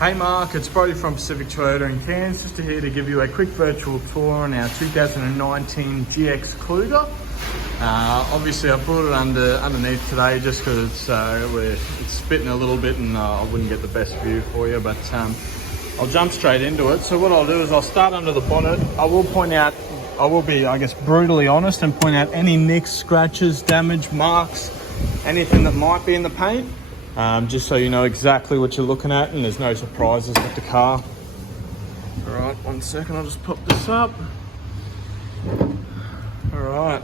Hey Mark, it's Brody from Pacific Toyota in Cairns, just here to give you a quick virtual tour on our 2019 GX Kluger. Obviously I brought it underneath today just because it's spitting a little bit and I wouldn't get the best view for you, but I'll jump straight into it. So what I'll do is I'll start under the bonnet. I will be, I guess, brutally honest and point out any nicks, scratches, damage, marks, anything that might be in the paint. Just so you know exactly what you're looking at and there's no surprises with the car. Alright, 1 second, I'll just pop this up. Alright,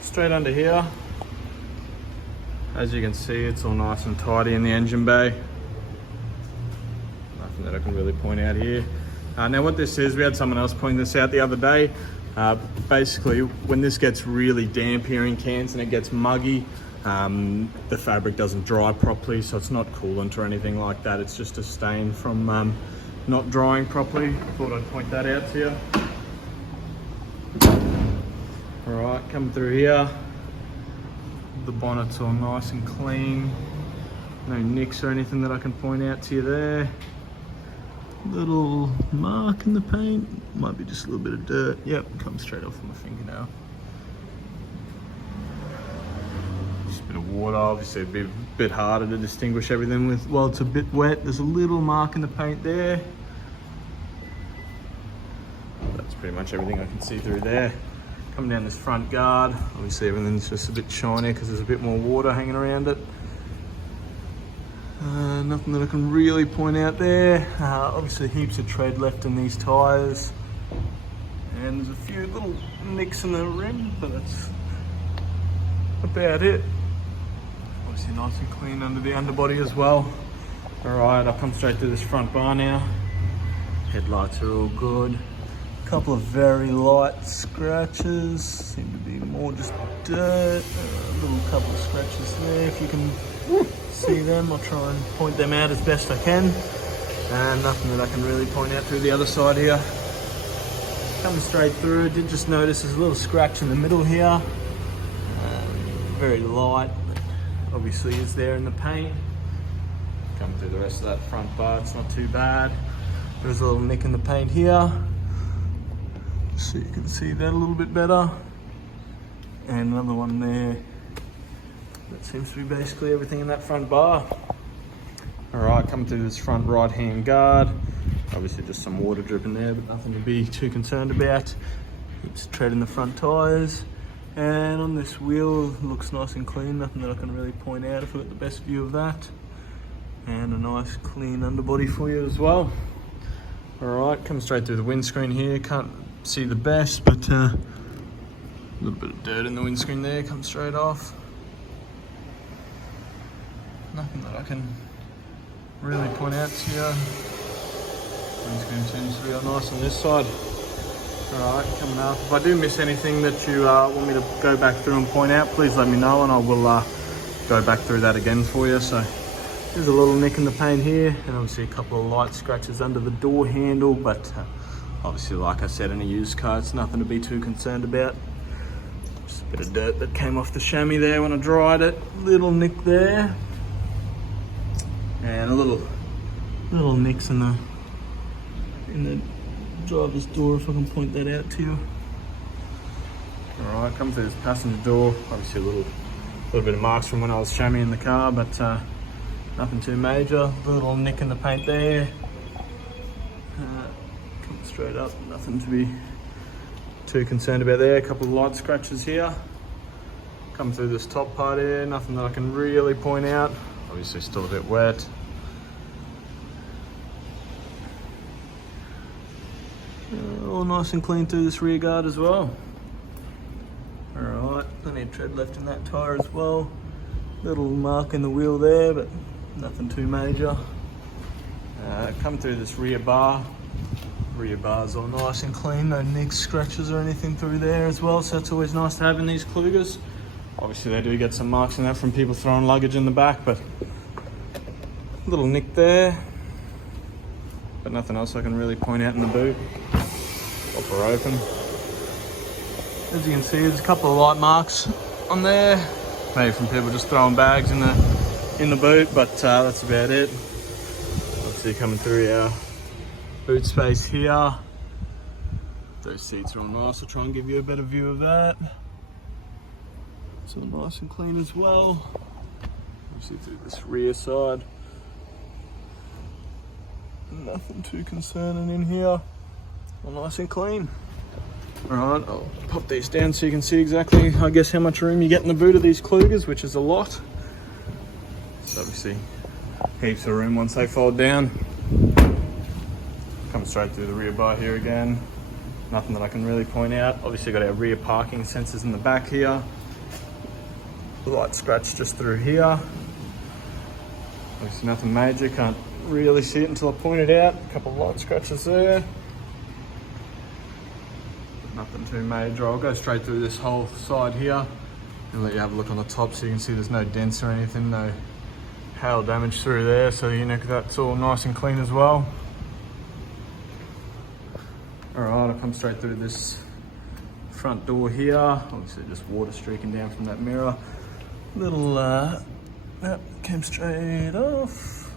straight under here. As you can see, it's all nice and tidy in the engine bay. Nothing that I can really point out here. Now what this is, we had someone else point this out the other day. Basically, when this gets really damp here in Cairns and it gets muggy, the fabric doesn't dry properly, so it's not coolant or anything like that. It's just a stain from not drying properly. Thought I'd point that out to you. Alright, coming through here. The bonnet's all nice and clean. No nicks or anything that I can point out to you there. Little mark in the paint. Might be just a little bit of dirt. Yep, comes straight off my fingernail. Bit of water, obviously it'd be a bit harder to distinguish everything with, well, it's a bit wet. There's a little mark in the paint there. That's pretty much everything I can see through there. Coming down this front guard, obviously everything's just a bit shiny because there's a bit more water hanging around it. Nothing that I can really point out there. Obviously heaps of tread left in these tyres. And there's a few little nicks in the rim, but that's about it. Obviously nice and clean under the underbody as well. Alright, I'll come straight to this front bar now. Headlights are all good. A couple of very light scratches. Seem to be more just dirt. A little couple of scratches there. If you can see them, I'll try and point them out as best I can. And nothing that I can really point out through the other side here. Coming straight through, did just notice there's a little scratch in the middle here. Very light, but obviously is there in the paint. Come through the rest of that front bar, it's not too bad. There's a little nick in the paint here, so you can see that a little bit better. And another one there. That seems to be basically everything in that front bar. Alright, coming through this front right hand guard. Obviously just some water dripping there, but nothing to be too concerned about. Heaps of tread in the front tyres. And on this wheel, looks nice and clean, nothing that I can really point out if I've got the best view of that. And a nice clean underbody for you as well. Alright, come straight through the windscreen here, can't see the best, but a little bit of dirt in the windscreen there, comes straight off. Nothing that I can really point out to you. Windscreen seems to be all nice on this side. Alright, coming up. If I do miss anything that you want me to go back through and point out, please let me know and I will go back through that again for you. So there's a little nick in the paint here and obviously a couple of light scratches under the door handle, but obviously, like I said, in a used car, it's nothing to be too concerned about. Just a bit of dirt that came off the chamois there when I dried it. Little nick there. And a little nicks in the driver's door, if I can point that out to you. Alright, come through this passenger door. Obviously a little bit of marks from when I was chamoising the car, but nothing too major. Little nick in the paint there. Come straight up, nothing to be too concerned about there. A couple of light scratches here. Come through this top part here, nothing that I can really point out. Obviously still a bit wet. All nice and clean through this rear guard as well. Alright, plenty of tread left in that tyre as well. Little mark in the wheel there, but nothing too major. Come through this rear bar. Rear bar's all nice and clean, no nicks, scratches or anything through there as well, so it's always nice to have in these Klugers. Obviously they do get some marks in that from people throwing luggage in the back, but little nick there. But nothing else I can really point out in the boot. Pop her open. As you can see, there's a couple of light marks on there. Maybe from people just throwing bags in the boot, but that's about it. Obviously coming through our boot space here. Those seats are all nice. I'll try and give you a better view of that. It's all nice and clean as well. Obviously through this rear side. Nothing too concerning in here. All nice and clean. Alright, I'll pop these down so you can see exactly, I guess, how much room you get in the boot of these Klugers, which is a lot. So obviously, heaps of room once they fold down. Come straight through the rear bar here again. Nothing that I can really point out. Obviously got our rear parking sensors in the back here. The light scratch just through here. Obviously nothing major, can't really see it until I point it out. A couple of light scratches there. Nothing too major. I'll go straight through this whole side here and let you have a look on the top so you can see there's no dents or anything, no hail damage through there. So you know that's all nice and clean as well. Alright, I'll come straight through this front door here. Obviously just water streaking down from that mirror. Little, yep, came straight off.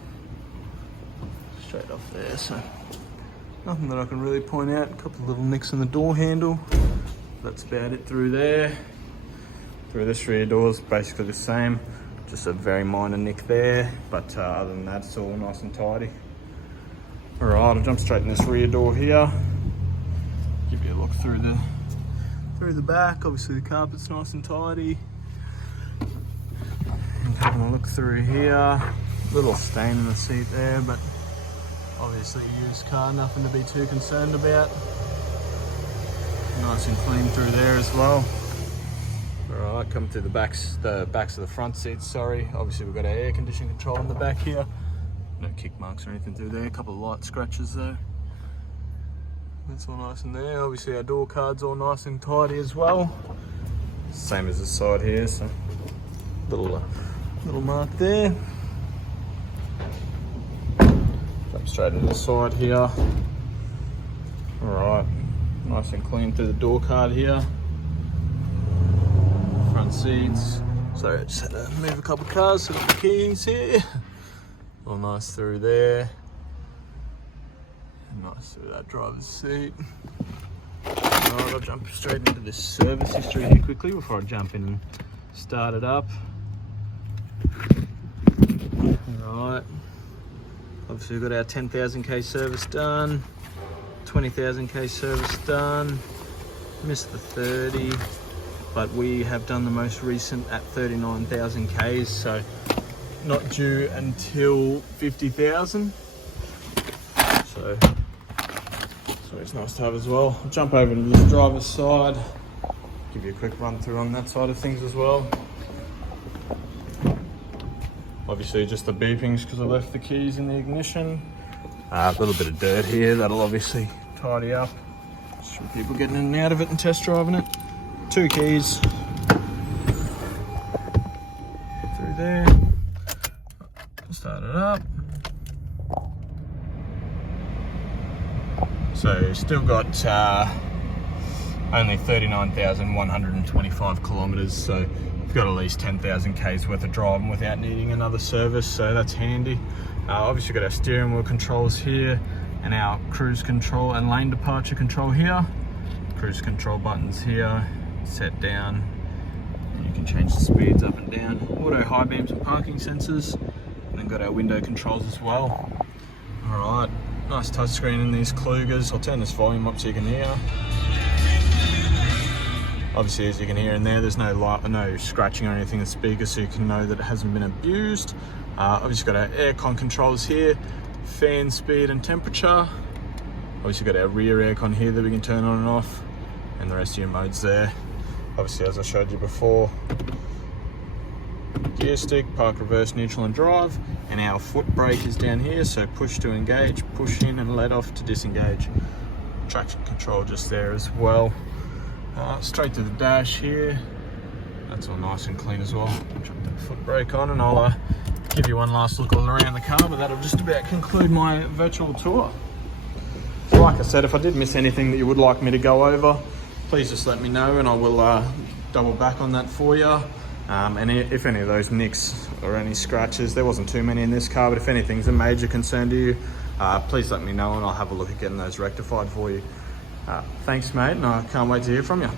Straight off there, so nothing that I can really point out. A couple of little nicks in the door handle. That's about it through there. Through this rear door is basically the same. Just a very minor nick there, but other than that, it's all nice and tidy. Alright, I'll jump straight in this rear door here. Give you a look through the back. Obviously the carpet's nice and tidy. And having a look through here. Little stain in the seat there, but obviously a used car, nothing to be too concerned about. Nice and clean through there as well. Alright, coming through the backs of the front seats, sorry. Obviously we've got our air conditioning control in the back here. No kick marks or anything through there. A couple of light scratches though. That's all nice in there. Obviously our door card's all nice and tidy as well. Same as this side here, so little mark there. Jump straight into the side here. Alright, nice and clean through the door card here. Front seats. Sorry, I just had to move a couple of cars, so got the keys here. All nice through there. Nice through that driver's seat. Alright, I'll jump straight into this service history here quickly before I jump in and start it up. Alright. Obviously we've got our 10,000k service done, 20,000k service done, missed the 30, but we have done the most recent at 39,000k's, so not due until 50,000. So it's nice to have as well. I'll jump over to this driver's side, give you a quick run through on that side of things as well. Obviously just the beepings because I left the keys in the ignition. A little bit of dirt here, that'll obviously tidy up. Just from people getting in and out of it and test driving it. 2 keys. Through there. Start it up. So still got only 39,125 kilometers, so I've got at least 10,000k's worth of driving without needing another service, so that's handy. Obviously got our steering wheel controls here and our cruise control and lane departure control here. Cruise control buttons here, set down, and you can change the speeds up and down. Auto high beams and parking sensors, and then got our window controls as well. Alright, nice touchscreen in these Klugers. I'll turn this volume up so you can hear. Obviously, as you can hear in there, there's no scratching or anything in the speaker, so you can know that it hasn't been abused. Obviously got our aircon controls here, fan speed and temperature. Obviously got our rear aircon here that we can turn on and off, and the rest of your modes there. Obviously, as I showed you before, gear stick, park, reverse, neutral and drive, and our foot brake is down here, so push to engage, push in and let off to disengage. Traction control just there as well. Straight to the dash here. That's all nice and clean as well. Chuck that foot brake on and I'll give you one last look all around the car, but that'll just about conclude my virtual tour. So like I said, if I did miss anything that you would like me to go over, please just let me know and I will double back on that for you. And if any of those nicks or any scratches, there wasn't too many in this car, but if anything's a major concern to you, please let me know and I'll have a look at getting those rectified for you. Thanks, mate, and I can't wait to hear from you.